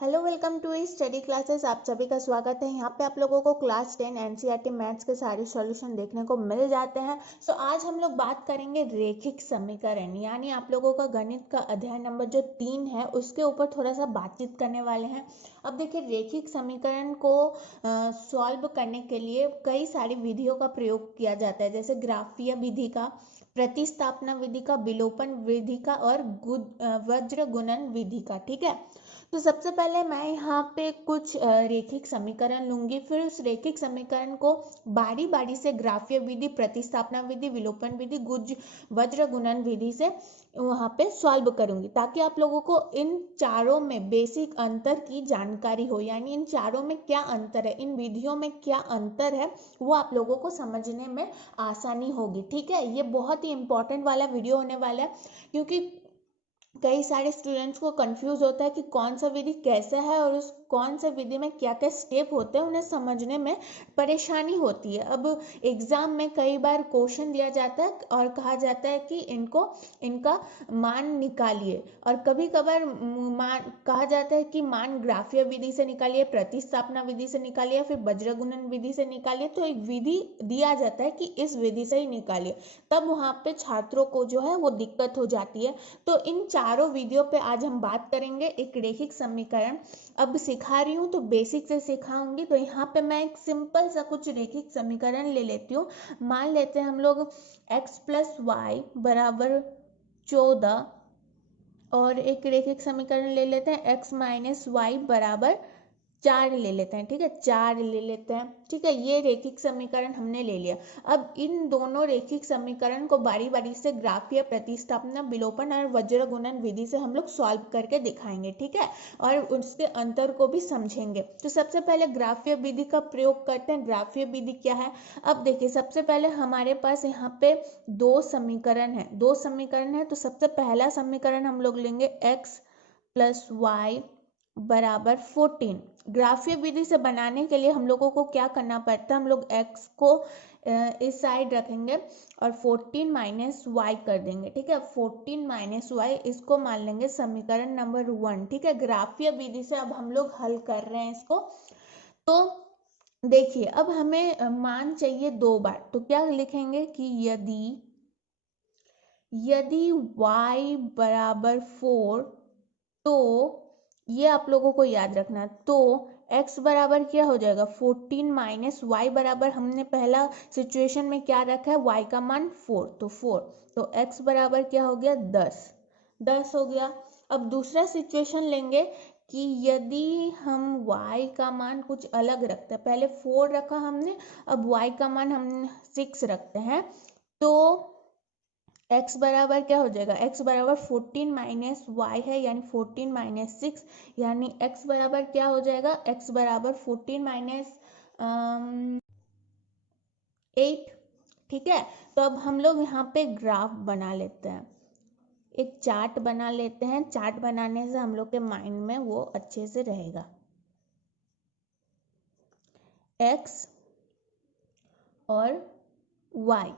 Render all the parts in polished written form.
Hello welcome to study classes. आप सभी का स्वागत है। यहाँ पे आप लोगों को क्लास 10 एनसीईआरटी मैथ्स के सारे सॉल्यूशन देखने को मिल जाते हैं। सो आज हम लोग बात करेंगे रेखिक समीकरण, यानी आप लोगों का गणित का अध्याय नंबर जो 3 है उसके ऊपर थोड़ा सा बातचीत करने वाले हैं। अब देखिए, रेखिक समीकरण को सॉल्व करने के लिए कई सारी विधियों का प्रयोग किया जाता है, जैसे ग्राफीय विधि का, प्रतिस्थापना विधि का, विलोपन विधि का और वज्र गुणन विधि का। ठीक है, तो सबसे पहले मैं यहाँ पे कुछ रेखिक समीकरण लूंगी, फिर उस रेखिक समीकरण को बारी बारी से ग्राफीय विधि, प्रतिस्थापना विधि, विलोपन विधि, वज्र गुणन विधि से वहाँ पे सॉल्व करूंगी, ताकि आप लोगों को इन चारों में बेसिक अंतर की जानकारी हो, यानी इन चारों में क्या अंतर है, इन विधियों में क्या अंतर है, वो आप लोगों को समझने में आसानी होगी। ठीक है, ये बहुत ही इंपॉर्टेंट वाला वीडियो होने वाला है, क्योंकि कई सारे स्टूडेंट्स को कंफ्यूज होता है कि कौन सा विधि कैसा है और उस कौन से विधि में क्या क्या स्टेप होते हैं, उन्हें समझने में परेशानी होती है। अब एग्जाम में कई बार क्वेश्चन दिया जाता है और कहा जाता है कि इनका मान निकालिए, और कभी कभार मान कहा जाता है कि मान ग्राफीय विधि से निकालिए, प्रतिस्थापना विधि से निकालिए, फिर वज्र गुणन विधि से निकालिए। तो एक विधि दिया जाता है कि इस विधि से ही निकालिए, तब वहाँ पे छात्रों को जो है वो दिक्कत हो जाती है। तो इन चारों वीडियो पे आज हम बात करेंगे एक रेखिक समीकरण। अब सिखा रही हूँ तो बेसिक से सिखाऊंगी। तो यहाँ पे मैं एक सिंपल सा कुछ रेखिक समीकरण ले लेती हूँ। मान लेते हैं हम लोग x प्लस वाई बराबर 14, और एक रेखिक समीकरण ले लेते हैं x माइनस वाई बराबर 4 ले लेते हैं। ठीक है, 4 ले लेते हैं। ठीक है, ये रेखिक समीकरण हमने ले लिया। अब इन दोनों रेखिक समीकरण को बारी बारी से ग्राफीय, प्रतिस्थापना, विलोपन और वज्र गुणन विधि से हम लोग सॉल्व करके दिखाएंगे। ठीक है, और उसके अंतर को भी समझेंगे। तो सबसे पहले ग्राफीय विधि का प्रयोग करते हैं। ग्राफीय विधि क्या है? अब देखिए, सबसे पहले हमारे पास यहाँ पे दो समीकरण है। तो सबसे पहला समीकरण हम लोग लेंगे x प्लस वाई बराबर 14। ग्राफीय विधि से बनाने के लिए हम लोगों को क्या करना पड़ता है? हम लोग x को इस साइड रखेंगे और 14 माइनस वाई कर देंगे। ठीक है, 14 माइनस वाई, इसको मान लेंगे समीकरण नंबर 1। ठीक है, ग्राफीय विधि से अब हम लोग हल कर रहे हैं इसको। तो देखिए, अब हमें मान चाहिए 2 बार, तो क्या लिखेंगे कि यदि y बराबर 4, तो ये आप लोगों को याद रखना। तो x बराबर क्या हो जाएगा? 14 माइनस वाई बराबर, हमने पहला सिचुएशन में क्या रखा है? y का मान 4, तो 4, तो x बराबर क्या हो गया? 10 हो गया। अब दूसरा सिचुएशन लेंगे कि यदि हम y का मान कुछ अलग रखते हैं, पहले 4 रखा हमने, अब y का मान हम 6 रखते हैं, तो x बराबर क्या हो जाएगा? x बराबर 14 माइनस वाई है, यानी 14 माइनस 6, यानी x बराबर क्या हो जाएगा? x बराबर 14 माइनस 8। ठीक है, तो अब हम लोग यहाँ पे ग्राफ बना लेते हैं, एक चार्ट बना लेते हैं। चार्ट बनाने से हम लोग के माइंड में वो अच्छे से रहेगा। x और y,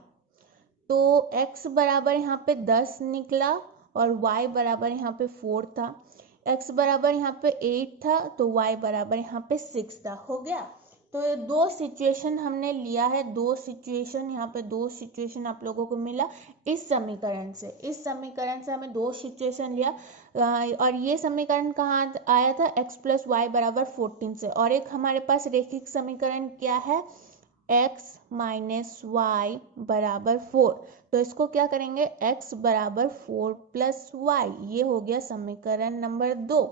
तो x बराबर यहाँ पे 10 निकला और y बराबर यहाँ पे 4 था। x बराबर यहाँ पे 8 था, तो y बराबर यहाँ पे 6 था। हो गया। तो ये दो सिचुएशन हमने लिया है, दो सिचुएशन आप लोगों को मिला इस समीकरण से हमें दो सिचुएशन लिया। और ये समीकरण कहाँ आया था? x प्लस वाई बराबर 14 से। और एक हमारे पास रेखिक समीकरण क्या है? x माइनस वाई बराबर 4। तो इसको क्या करेंगे? x बराबर 4 प्लस वाई, ये हो गया समीकरण नंबर 2।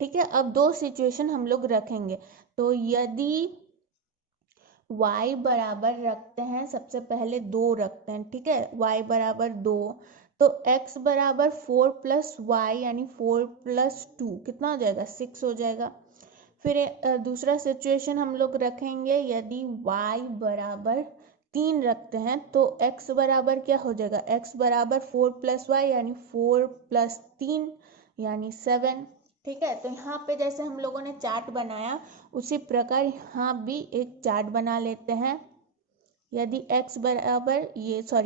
ठीक है, अब दो सिचुएशन हम लोग रखेंगे। तो यदि y बराबर रखते हैं, सबसे पहले 2 रखते हैं। ठीक है, y बराबर 2, तो x बराबर 4 प्लस वाई, यानी 4 प्लस 2 कितना हो जाएगा? 6 हो जाएगा। फिर दूसरा सिचुएशन हम लोग रखेंगे, यदि y बराबर 3 रखते हैं, तो x बराबर क्या हो जाएगा? x बराबर 4 प्लस वाई, यानी 4 प्लस 3, यानी 7। ठीक है, तो यहाँ पे जैसे हम लोगों ने चार्ट बनाया, उसी प्रकार यहाँ भी एक चार्ट बना लेते हैं। यदि x बराबर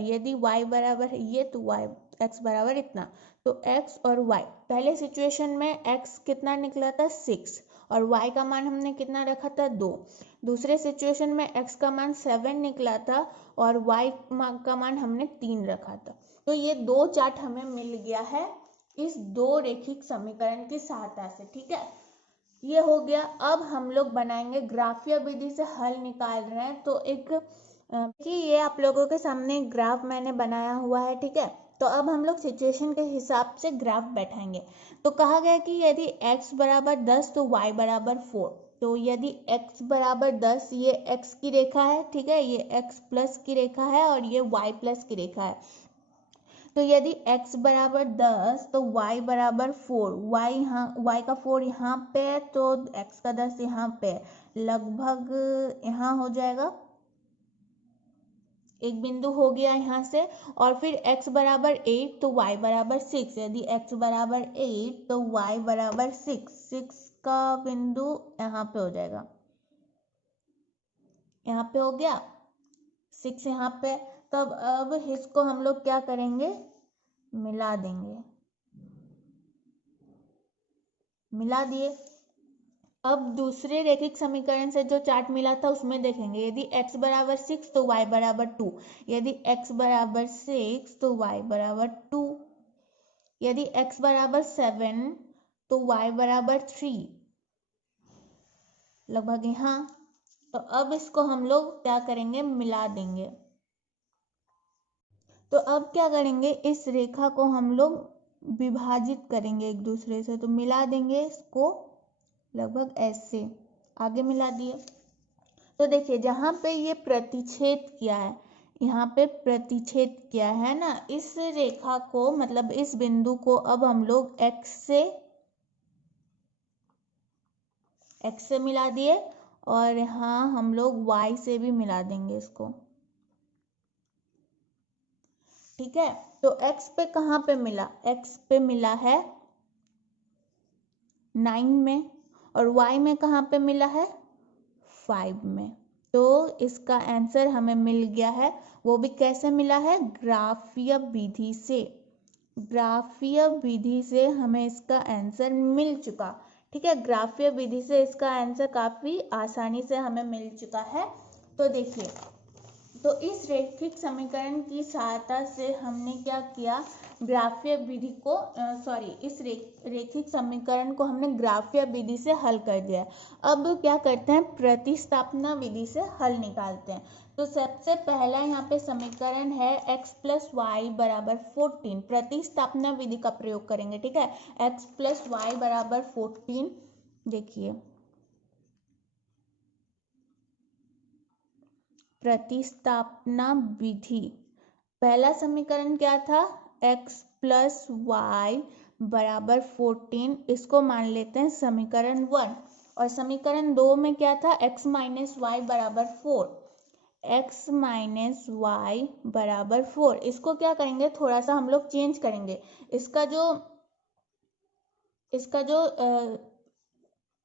यदि y बराबर ये, तो y, x बराबर इतना। तो x और y, पहले सिचुएशन में x कितना निकला था 6 और y का मान हमने कितना रखा था 2। दूसरे सिचुएशन में x का मान 7 निकला था और y का मान हमने 3 रखा था। तो ये दो चार्ट हमें मिल गया है इस दो रेखिक समीकरण की सहायता से, ठीक है। ये हो गया। अब हम लोग बनाएंगे ग्राफीय विधि से हल निकाल रहे हैं। तो एक कि ये आप लोगों के सामने ग्राफ मैंने बनाया हुआ है, ठीक है। तो अब हम लोग सिचुएशन के हिसाब से ग्राफ बैठाएंगे। तो कहा गया कि यदि x बराबर 10 तो y बराबर 4। तो यदि x बराबर 10, ये x की रेखा है, ठीक है, ये x प्लस की रेखा है और ये y प्लस की रेखा है। तो यदि x बराबर 10 तो y बराबर 4, y का 4 यहाँ पे है तो x का 10 यहाँ पे है, लगभग यहाँ हो जाएगा, एक बिंदु हो गया यहाँ से। और फिर x बराबर 8 तो y बराबर 6, यदि x बराबर 8 तो y बराबर 6 का बिंदु यहाँ पे हो जाएगा, यहाँ पे हो गया 6 यहाँ पे। तब अब इसको हम लोग क्या करेंगे, मिला देंगे, मिला दिए। अब दूसरे रेखिक समीकरण से जो चार्ट मिला था उसमें देखेंगे, यदि x बराबर 6 तो y बराबर 2, यदि x बराबर 6 तो y बराबर 2, यदि x बराबर 7 तो y बराबर 3, लगभग यहाँ। तो अब इसको हम लोग क्या करेंगे, मिला देंगे। तो अब क्या करेंगे, इस रेखा को हम लोग विभाजित करेंगे एक दूसरे से, तो मिला देंगे इसको लगभग ऐसे, आगे मिला दिए। तो देखिए जहाँ पे ये प्रतिच्छेद किया है, यहाँ पे प्रतिच्छेद किया है ना, इस रेखा को मतलब इस बिंदु को अब हम लोग x से मिला दिए और यहाँ हम लोग y से भी मिला देंगे इसको, ठीक है। तो x पे कहाँ पे मिला, x पे मिला है 9 में और y में कहाँ पे मिला है 5 में। तो इसका आंसर हमें मिल गया है, वो भी कैसे मिला है, ग्राफीय विधि से। ग्राफीय विधि से हमें इसका आंसर मिल चुका, ठीक है। ग्राफीय विधि से इसका आंसर काफी आसानी से हमें मिल चुका है। तो देखिए, तो इस रेखिक समीकरण की सहायता से हमने क्या किया, ग्राफीय विधि को इस रेखिक समीकरण को हमने ग्राफीय विधि से हल कर दिया। अब क्या करते हैं, प्रतिस्थापना विधि से हल निकालते हैं। तो सबसे पहला यहाँ पे समीकरण है x प्लस वाई बराबर 14, प्रतिस्थापना विधि का प्रयोग करेंगे, ठीक है। x प्लस वाई बराबर 14, देखिए प्रतिस्थापना विधि, पहला समीकरण क्या था, x प्लस वाई बराबर 14, इसको मान लेते हैं समीकरण 1। और समीकरण 2 में क्या था, x माइनस वाई बराबर 4, x माइनस वाई बराबर 4। इसको क्या करेंगे, थोड़ा सा हम लोग चेंज करेंगे, इसका जो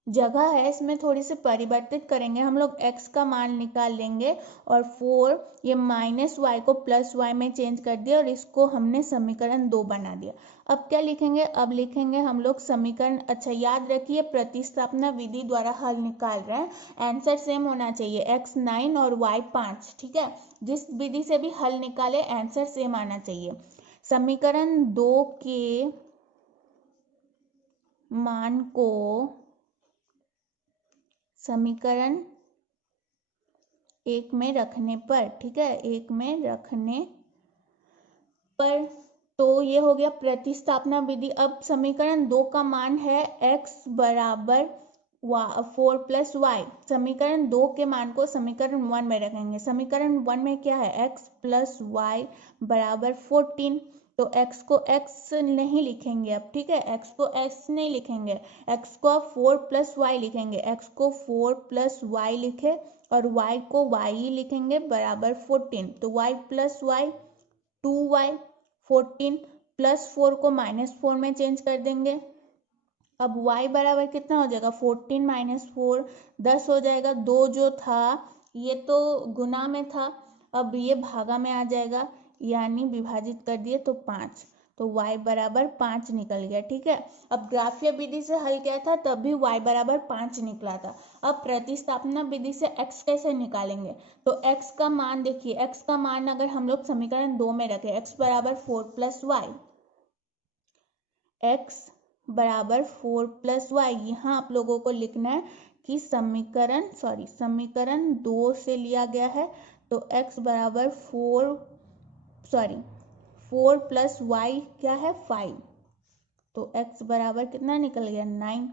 जगह है इसमें थोड़ी सी परिवर्तित करेंगे हम लोग, x का मान निकाल लेंगे और 4 ये माइनस वाई को प्लस वाई में चेंज कर दिया और इसको हमने समीकरण 2 बना दिया। अब क्या लिखेंगे, अब लिखेंगे हम लोग समीकरण, अच्छा याद रखिए प्रतिस्थापना विधि द्वारा हल निकाल रहे हैं, आंसर सेम होना चाहिए, x 9 और y 5, ठीक है। जिस विधि से भी हल निकाले आंसर सेम आना चाहिए। समीकरण 2 के मान को समीकरण 1 में रखने पर, ठीक है, 1 में रखने पर, तो ये हो गया प्रतिस्थापना विधि। अब समीकरण 2 का मान है x बराबर 4 प्लस वाई, समीकरण 2 के मान को समीकरण 1 में रखेंगे। समीकरण 1 में क्या है, x प्लस वाई बराबर 14, तो x को x नहीं लिखेंगे अब, ठीक है, x को x नहीं लिखेंगे, x को अब 4 प्लस वाई लिखेंगे, x को 4 प्लस वाई लिखे और y को y ही लिखेंगे बराबर 14, तो y plus Y 2y, 14 plus 4 को माइनस 4 में चेंज कर देंगे। अब y बराबर कितना हो जाएगा, 14 माइनस 4 10 हो जाएगा, 2 जो था ये तो गुना में था, अब ये भागा में आ जाएगा, यानी विभाजित कर दिए तो 5। तो y बराबर 5 निकल गया। ठीक है, अब ग्राफीय विधि से हल किया था तब भी y बराबर 5 निकला था। अब प्रतिस्थापना विधि से x कैसे निकालेंगे? तो x का मान देखिए, x का मान अगर हम लोग समीकरण 2 में रखें, x बराबर 4 प्लस वाई, x बराबर 4 प्लस वाई, यहाँ आप लोगों को लिखना है कि समीकरण 2 से लिया गया है, तो x बराबर 4 प्लस वाई क्या है 5, तो x बराबर कितना निकल गया 9,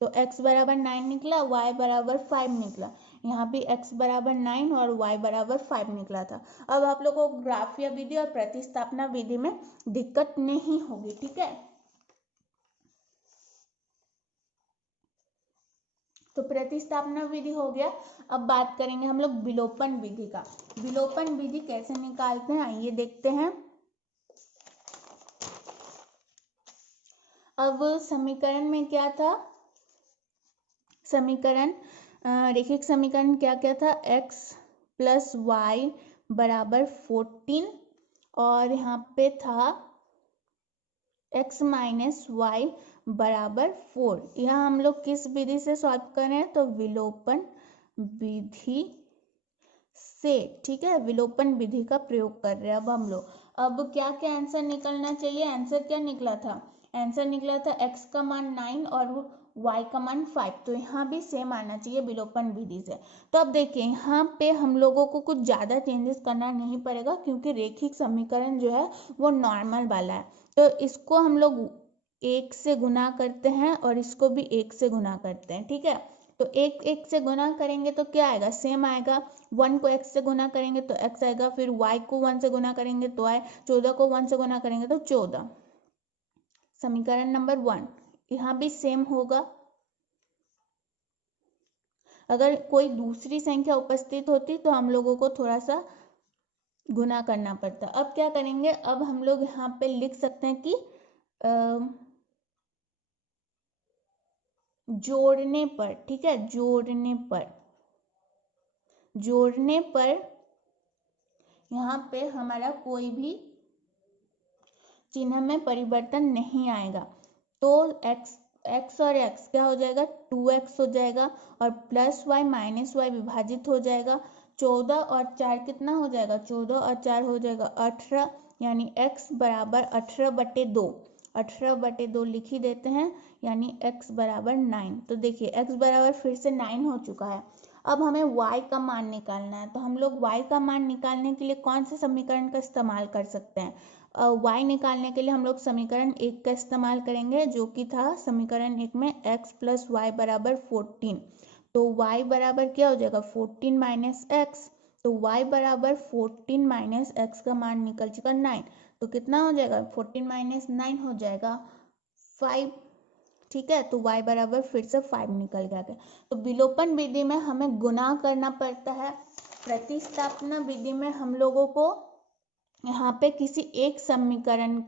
तो x बराबर 9 निकला, y बराबर 5 निकला। यहाँ भी x बराबर 9 और y बराबर 5 निकला था। अब आप लोगों को ग्राफीय विधि और प्रतिस्थापना विधि में दिक्कत नहीं होगी। ठीक है, तो प्रतिस्थापना विधि हो गया। अब बात करेंगे हम लोग विलोपन विधि का। विलोपन विधि कैसे निकालते हैं आइए देखते हैं। अब समीकरण में क्या था, रैखिक समीकरण क्या क्या था, x प्लस वाई बराबर 14 और यहाँ पे था x माइनस वाई बराबर 4। यहाँ हम लोग किस विधि से सॉल्व कर रहे हैं, तो विलोपन विधि से। ठीक है, विलोपन विधि का प्रयोग कर रहे हैं अब हम लोग। अब क्या क्या आंसर निकलना चाहिए, आंसर क्या निकला था, आंसर निकला था x का मान 9 और y का मान 5, तो यहाँ भी सेम आना चाहिए विलोपन विधि से। तो अब देखिए यहाँ पे हम लोगों को कुछ ज़्यादा चेंजेस करना नहीं पड़ेगा क्योंकि रैखिक समीकरण जो है वो नॉर्मल वाला है, तो इसको हम लोग 1 से गुना करते हैं और इसको भी 1 से गुना करते हैं। ठीक है, तो 1 से गुना करेंगे तो क्या आएगा, सेम आएगा। 1 को x से गुना करेंगे तो x आएगा, फिर y को 1 से गुना करेंगे तो y, 14 को 1 से गुना करेंगे तो 14। समीकरण नंबर 1 यहाँ भी सेम होगा। अगर कोई दूसरी संख्या उपस्थित होती तो हम लोगों को थोड़ा सा गुना करना पड़ता। अब क्या करेंगे, अब हम लोग यहाँ पे लिख सकते हैं कि जोड़ने पर, ठीक है, जोड़ने पर यहाँ पे हमारा कोई भी चिन्ह में परिवर्तन नहीं आएगा, तो x और x क्या हो जाएगा 2x हो जाएगा और प्लस y माइनस वाई विभाजित हो जाएगा। 14 और 4 कितना हो जाएगा, 14 और 4 हो जाएगा 18, यानी x बराबर 18/2, 18/2 लिख ही देते हैं, यानी x बराबर 9। तो देखिए x बराबर फिर से 9 हो चुका है। अब हमें y का मान निकालना है, तो हम लोग y का मान निकालने के लिए कौन से समीकरण का इस्तेमाल कर सकते हैं, y निकालने के लिए हम लोग समीकरण 1 का इस्तेमाल करेंगे जो कि था समीकरण 1 में x प्लस वाई बराबर 14, तो y बराबर क्या हो जाएगा 14 माइनस एक्स, तो y बराबर 14 माइनस एक्स का मान निकल चुका 9, तो कितना हो जाएगा 14 माइनस 9 हो जाएगा 5। ठीक है, तो y बराबर फिर से 5 निकल गया। तो विलोपन विधि में हमें गुणा करना पड़ता है, प्रतिस्थापना विधि में हम लोगों को यहाँ पे किसी एक समीकरण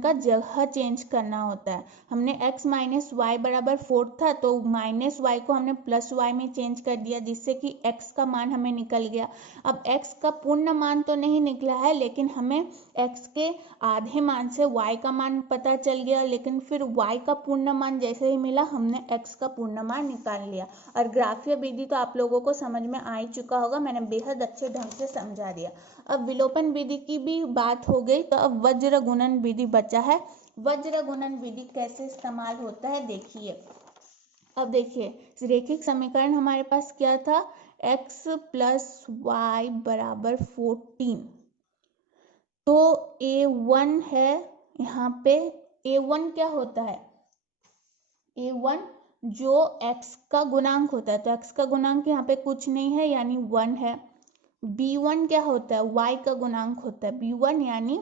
का जगह चेंज करना होता है। हमने x माइनस वाई बराबर 4 था तो माइनस वाई को हमने प्लस वाई में चेंज कर दिया जिससे कि x का मान हमें निकल गया। अब x का पूर्ण मान तो नहीं निकला है लेकिन हमें x के आधे मान से y का मान पता चल गया, लेकिन फिर y का पूर्ण मान जैसे ही मिला हमने x का पूर्ण मान निकाल लिया। और ग्राफीय विधि तो आप लोगों को समझ में आ ही चुका होगा, मैंने बेहद अच्छे ढंग से समझा दिया। अब विलोपन विधि की भी बात हो गई, तो अब वज्र गुणन विधि बचा है। वज्र गुणन विधि कैसे इस्तेमाल होता है देखिए। अब देखिए रैखिक समीकरण हमारे पास क्या था, x प्लस वाई बराबर 14, तो a1 है यहाँ पे। a1 क्या होता है, a1 जो x का गुणांक होता है, तो x का गुणांक यहाँ पे कुछ नहीं है यानी 1 है। b1 क्या होता है, y का गुणांक होता है b1 यानी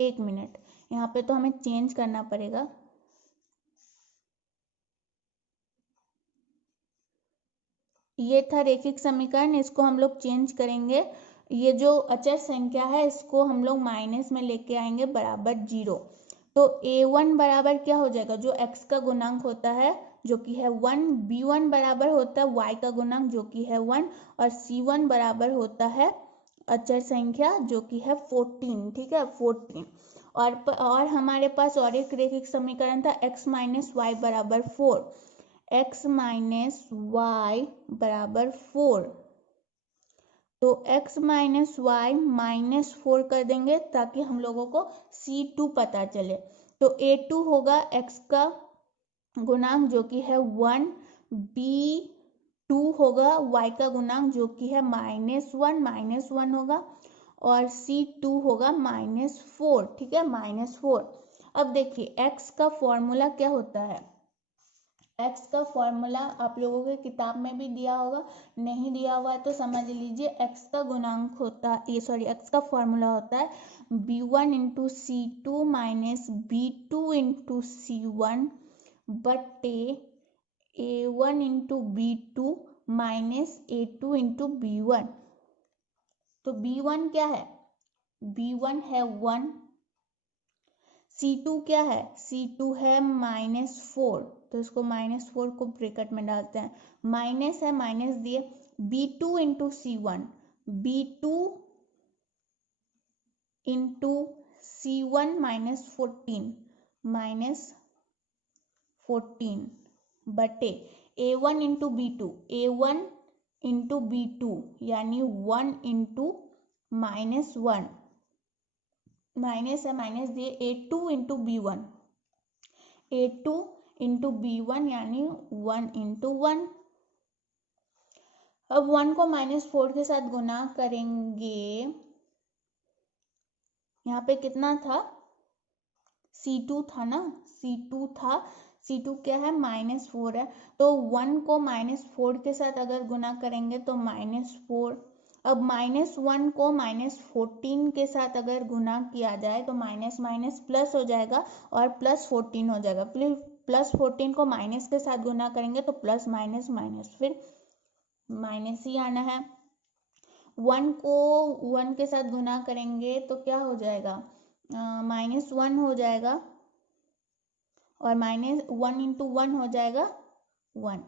1 मिनट, यहाँ पे तो हमें चेंज करना पड़ेगा। ये था रैखिक समीकरण, इसको हम लोग चेंज करेंगे। ये जो अचर संख्या है इसको हम लोग माइनस में लेके आएंगे बराबर 0, तो a1 बराबर क्या हो जाएगा, जो x का गुणांक होता है जो कि है 1, b1 बराबर होता है y का गुणांक जो कि है 1 और c1 बराबर होता है अचर संख्या जो कि है 14, ठीक है 14। और हमारे पास और एक रैखिक समीकरण था x माइनस वाई बराबर 4, x माइनस वाई बराबर 4। तो x माइनस वाई माइनस 4 कर देंगे ताकि हम लोगों को C2 पता चले। तो A2 होगा x का गुणांक जो कि है 1, B2 होगा y का गुणांक जो कि है -1 होगा, और C2 होगा -4, ठीक है -4। अब देखिए x का फॉर्मूला क्या होता है। x का फॉर्मूला आप लोगों के किताब में भी दिया होगा, नहीं दिया हुआ है तो समझ लीजिए। x का गुणांक होता है x का फॉर्मूला होता है b1 into C2 minus b2 into C1 बट्टे a1 into B2 minus a2 into B1। तो B1 क्या है, B1 है 1, C2 क्या है, C2 है -4, तो इसको -4 को ब्रैकेट में डालते हैं, माइनस है माइनस दिए, B2 into C1, B2 into C1 -14 बटे A1 into B2, A1 into B2 यानी 1 इंटू -1, माइनस है माइनस दिए, A2 into B1, A2 into B1 यानी 1 इंटू 1। अब 1 को -4 के साथ गुना करेंगे, यहाँ पे कितना था, C2 था ना, C2 था, C2 क्या है -4 है, तो 1 को -4 के साथ अगर गुना करेंगे तो -4। अब -1 को -14 के साथ अगर गुना किया जाए तो माइनस माइनस प्लस हो जाएगा और +14 हो जाएगा। +14 को माइनस के साथ गुना करेंगे तो प्लस माइनस माइनस, फिर माइनस ही आना है। 1 को 1 के साथ गुना करेंगे तो क्या हो जाएगा, -1 हो जाएगा, और -1 इंटू 1 हो जाएगा 1।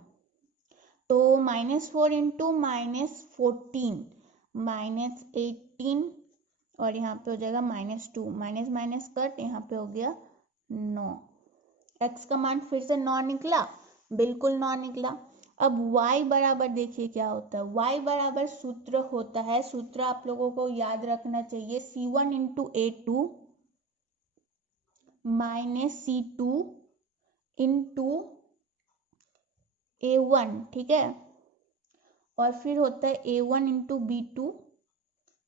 तो -4 इंटू -14 -18, और यहाँ पे हो जाएगा -2, माइनस माइनस कट, यहाँ पे हो गया 9। x का मान फिर से 9 निकला, बिल्कुल 9 निकला। अब y बराबर देखिए क्या होता है, y बराबर सूत्र होता है, सूत्र आप लोगों को याद रखना चाहिए, C1 into A2 minus C2 into A1, ठीक है, और फिर होता है A1 into B2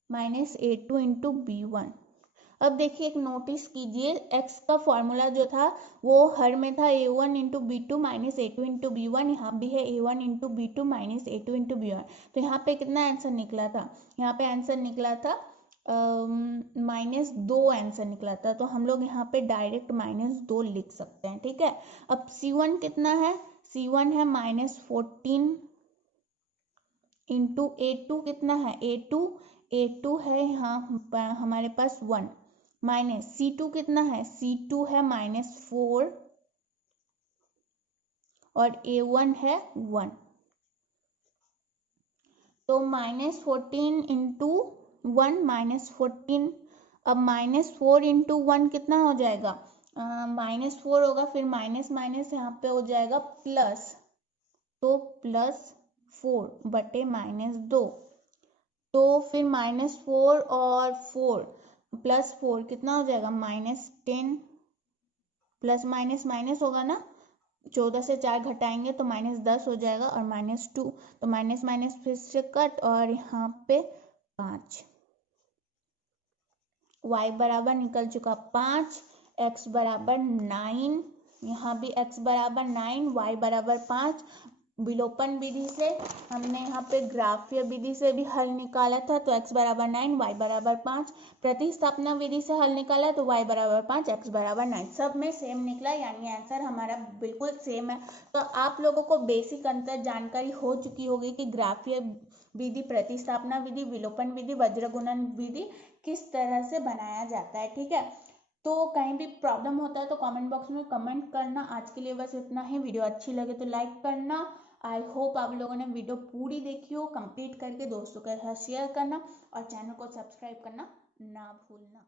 minus A2 into B1। अब देखिए एक नोटिस कीजिए, x का फॉर्मूला जो था वो हर में था A1 into B2 minus A2 into B1, यहाँ भी है A1 into B2 minus A2 into B1। तो यहाँ पे कितना आंसर निकला था, यहाँ पे आंसर निकला था -2 आंसर निकला था, तो हम लोग यहाँ पे डायरेक्ट -2 लिख सकते हैं, ठीक है। अब C1 कितना है, C1 है -14 इंटू A2 कितना है, A2 है यहाँ हमारे पास 1, माइनस C2 कितना है, C2 है -4 और A1 है 1। तो -14 इंटू 1 -14, अब -4 इंटू 1 कितना हो जाएगा, -4 होगा, फिर माइनस माइनस यहाँ पे हो जाएगा प्लस, तो +4 बटे -2, तो फिर -4 और 4 +4 कितना हो जाएगा, -10, प्लस माइनस माइनस होगा ना, 14 से 4 घटाएंगे तो -10 हो जाएगा, और -2, तो माइनस माइनस फिर से कट, और यहाँ पे 5, y बराबर निकल चुका 5, x बराबर 9, यहाँ भी x बराबर 9, y बराबर 5। विलोपन विधि से हमने यहाँ पे ग्राफीय विधि से भी हल निकाला था, तो x बराबर 9, y बराबर 5। प्रतिस्थापना विधि से हल निकाला तो y बराबर 5, x बराबर 9, सब में सेम निकला, यानी आंसर हमारा बिल्कुल सेम है। तो आप लोगों को बेसिक अंतर जानकारी हो चुकी होगी कि ग्राफीय विधि, प्रतिस्थापना विधि, विलोपन विधि, वज्रगुणन विधि किस तरह से बनाया जाता है, ठीक है। तो कहीं भी प्रॉब्लम होता है तो कमेंट बॉक्स में कमेंट करना। आज के लिए बस इतना ही, वीडियो अच्छी लगे तो लाइक करना, आई होप आप लोगों ने वीडियो पूरी देखी हो, कंप्लीट करके दोस्तों के साथ शेयर करना और चैनल को सब्सक्राइब करना ना भूलना।